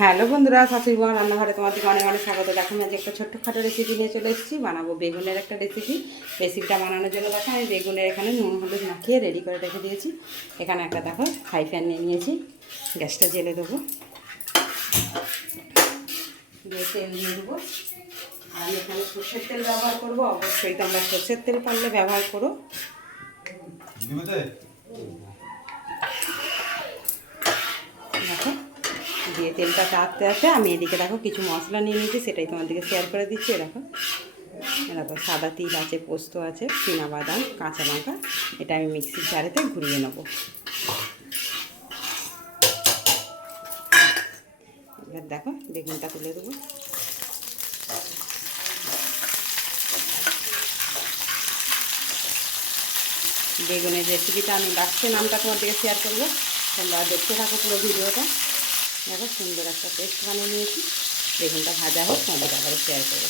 Hello বন্ধুরা, শাশুড়ি বউ রান্নাঘরে তোমাদেরকে অনেক অনেক স্বাগত। দেখো আমি আজ একটা ছোট্টখাটো রেসিপি নিয়ে চলে এসেছি। বানাবো বেগুনের একটা রেসিপিটা বানানোর জন্য দেখো আমি বেগুনের এখানে নুন হলুদ মাখিয়ে রেডি করে রেখে দিয়েছি। এখানে একটা দেখো ফ্রাই প্যান নিয়ে নিয়েছি, গ্যাসটা জ্বেলে দেবো, দিয়ে তেল দিয়ে দেবো। আর আমি এখানে সর্ষের তেল ব্যবহার করবো, অবশ্যই তোমরা সর্ষের তেল পারলে ব্যবহার করো। দেখো দিয়ে তেলটা তাড়তে আসতে আমি এদিকে দেখো কিছু মশলা নিয়ে নিয়েছি, সেটাই তোমাদেরকে শেয়ার করে দিচ্ছি। দেখো সাদা তিল আছে, পোস্ত আছে, বাদাম, কাঁচা লঙ্কা, এটা আমি মিক্সির জারেতে ঘুরিয়ে নেব। এবার দেখো বেগুনটা তুলে দেবো। বেগুনের রেসিপিটা আমি লাস্টে নামটা তোমাদেরকে শেয়ার করবো, তোমরা দেখতে থাকো পুরো ভিডিওটা। দেখো সুন্দর একটা পেস্ট বানিয়ে নিয়েছি, বেগুনটা ভাজা হোক তোমাদের আবার শেয়ার করবো।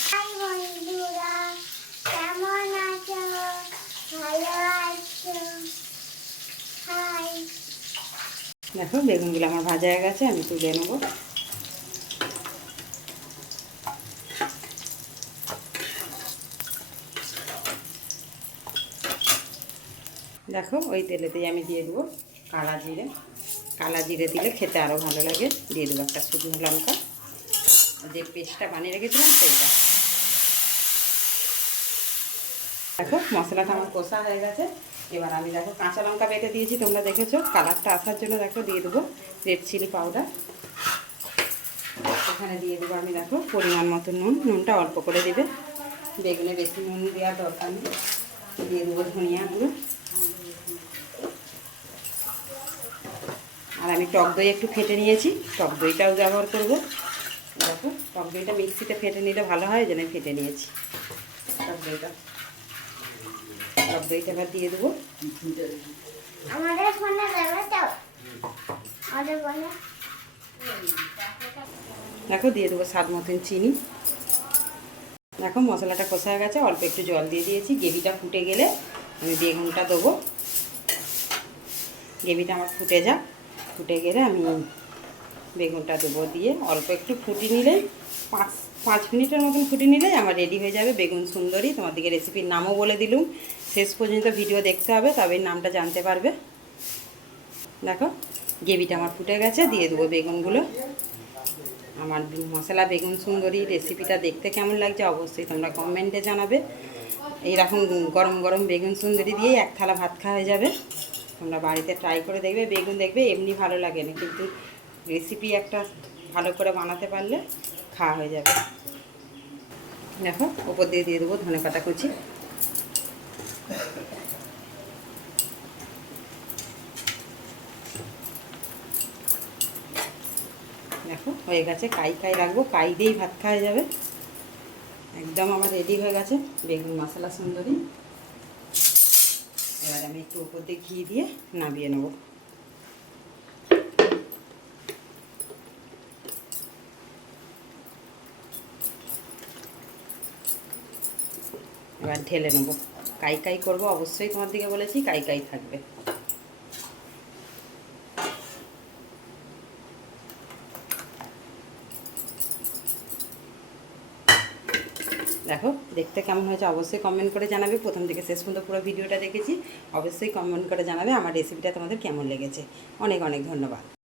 দেখো বেগুনগুলো আমার ভাজা হয়ে গেছে, আমি তুলে নেবো। দেখো ওই তেলেতেই আমি দিয়ে দেবো কালা জিরে। কালা জিরে দিলে খেতে আরও ভালো লাগে। দিয়ে দেবো একটা শুকনো লঙ্কা, যে পেস্টটা বানিয়ে রেখেছিলাম সেইটা। দেখো মশলাটা আমার কষা হয়ে গেছে। এবার আমি দেখো কাঁচা লঙ্কা বেটে দিয়েছি, তোমরা দেখেছো, কালারটা আসার জন্য দেখো দিয়ে দেবো রেড চিলি পাউডার। এখানে দিয়ে দেবো আমি দেখো পরিমাণ মতো নুন, নুনটা অল্প করে দেবে, বেগুনে বেশি নুন দেওয়ার দরকার নেই। দিয়ে দেবো ধনিয়া গুঁড়ো। আর আমি টক দই একটু ফেটে নিয়েছি, টক দইটাও ব্যবহার করব। দেখো টক দইটা মিক্সিতে ফেটে নিলে ভালো হয়, যেন ফেটে নিয়েছি টক দইটা। টক দইটা এবার দিয়ে দেবো। দেখো দিয়ে দেবো স্বাদ মতন চিনি। দেখো মশলাটা কষা হয়ে গেছে, অল্প একটু জল দিয়ে দিয়েছি। গ্রেভিটা ফুটে গেলে আমি বেগুনটা দেবো। গ্রেভিটা আমার ফুটে যাক, ফুটে গেলে আমি বেগুনটা দেবো, দিয়ে অল্প একটু ফুটিয়ে নিলেই 5 মিনিটের মতন ফুটিয়ে নিলেই আমার রেডি হয়ে যাবে বেগুন সুন্দরী। তোমাদেরকে রেসিপির নামও বলে দিলুম, শেষ পর্যন্ত ভিডিও দেখতে হবে, তবেই নামটা জানতে পারবে। দেখো গ্রেভিটা আমার ফুটে গেছে, দিয়ে দেবো বেগুনগুলো। আমার মশলা বেগুন সুন্দরী রেসিপিটা দেখতে কেমন লাগছে অবশ্যই তোমরা কমেন্টে জানাবে। এইরকম গরম গরম বেগুন সুন্দরী দিয়ে এক থালা ভাত খাওয়া হয়ে যাবে। তোমরা বাড়িতে ট্রাই করে দেখবে, বেগুন দেখবে এমনি ভালো লাগে না, কিন্তু রেসিপি একটা ভালো করে বানাতে পারলে খাওয়া হয়ে যাবে। দেখো ওপর দিয়ে দিয়ে দেবো ধনেপাতা কুচি। দেখো হয়ে গেছে, কাই কাই রাখবো, কাই দিয়েই ভাত খাওয়া যাবে। একদম আমার রেডি হয়ে গেছে বেগুন মশলা সুন্দরী। এবার আমি একটু উপর দিয়ে ঘি দিয়ে নামিয়ে নেব। এবার ঢেলে নেব। কাই কাই করবো, অবশ্যই তোমার দিকে বলেছি কাই কাই থাকবে। দেখো দেখতে কেমন হয়েছে অবশ্যই কমেন্ট করে জানাবে। প্রথম থেকে শেষ পর্যন্ত পুরো ভিডিওটা দেখেছি, অবশ্যই কমেন্ট করে জানাবে আমার রেসিপিটা তোমাদের কেমন লেগেছে। অনেক অনেক ধন্যবাদ।